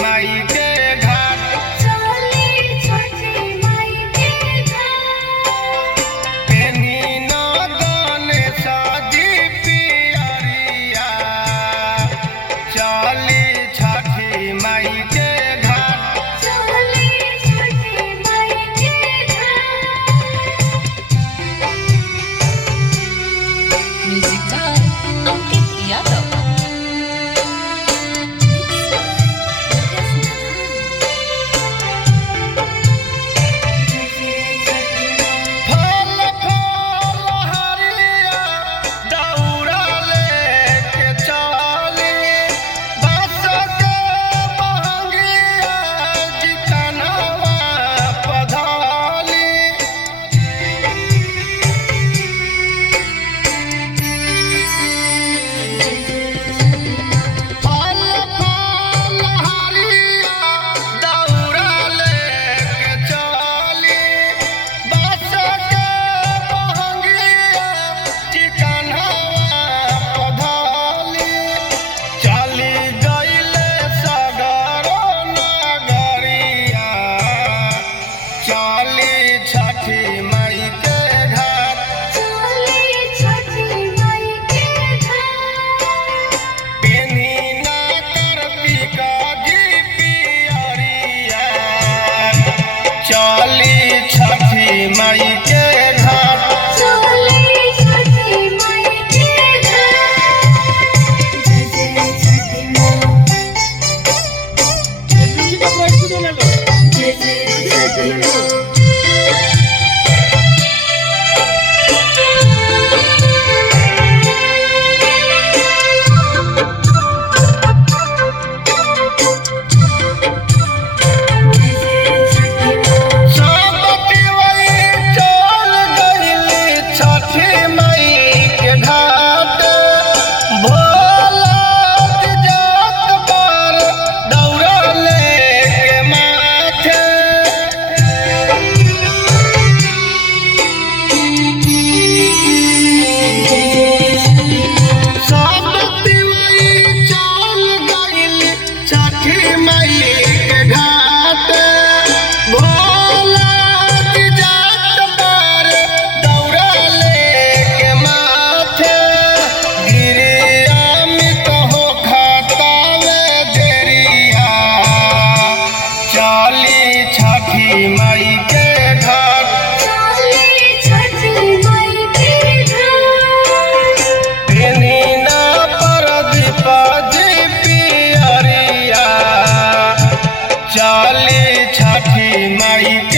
माई के घाट चली छठी माई के घाट पेनी न गने साजी पियरिया चली छठी माई के घाट चली छठी माई के म्यूजिक बाय अंकित यादव। फल फल हरिया दौड़ा लेके चली बस के महंगिया चिकनवा पधाली फल फल हरिया दौड़ा लेके चली बस के महंगिया चिकनवा पधाली चली गईले सगरो नगरिया चली छठी माई के घाट चली छठी माई के घाट पेनी ना कर पिकाजी पियरिया चली छठी माई के घाट चली छठी माई के घाट जय जय छठी माँ जय जय छठी माँ सब पिवई चल गईली छठी माई के घाट भोला जात पर दौड़ा लेके माथे सब पिवई चल गईली छठी माई के घाट भोला जात पर दौड़ा लेके माथे गिरिया में कहो खातावे देरिया चली छठी माई के घाट चली छठी माई के घाट पेनी ना परदीपा जी पियरिया चली छठी माई के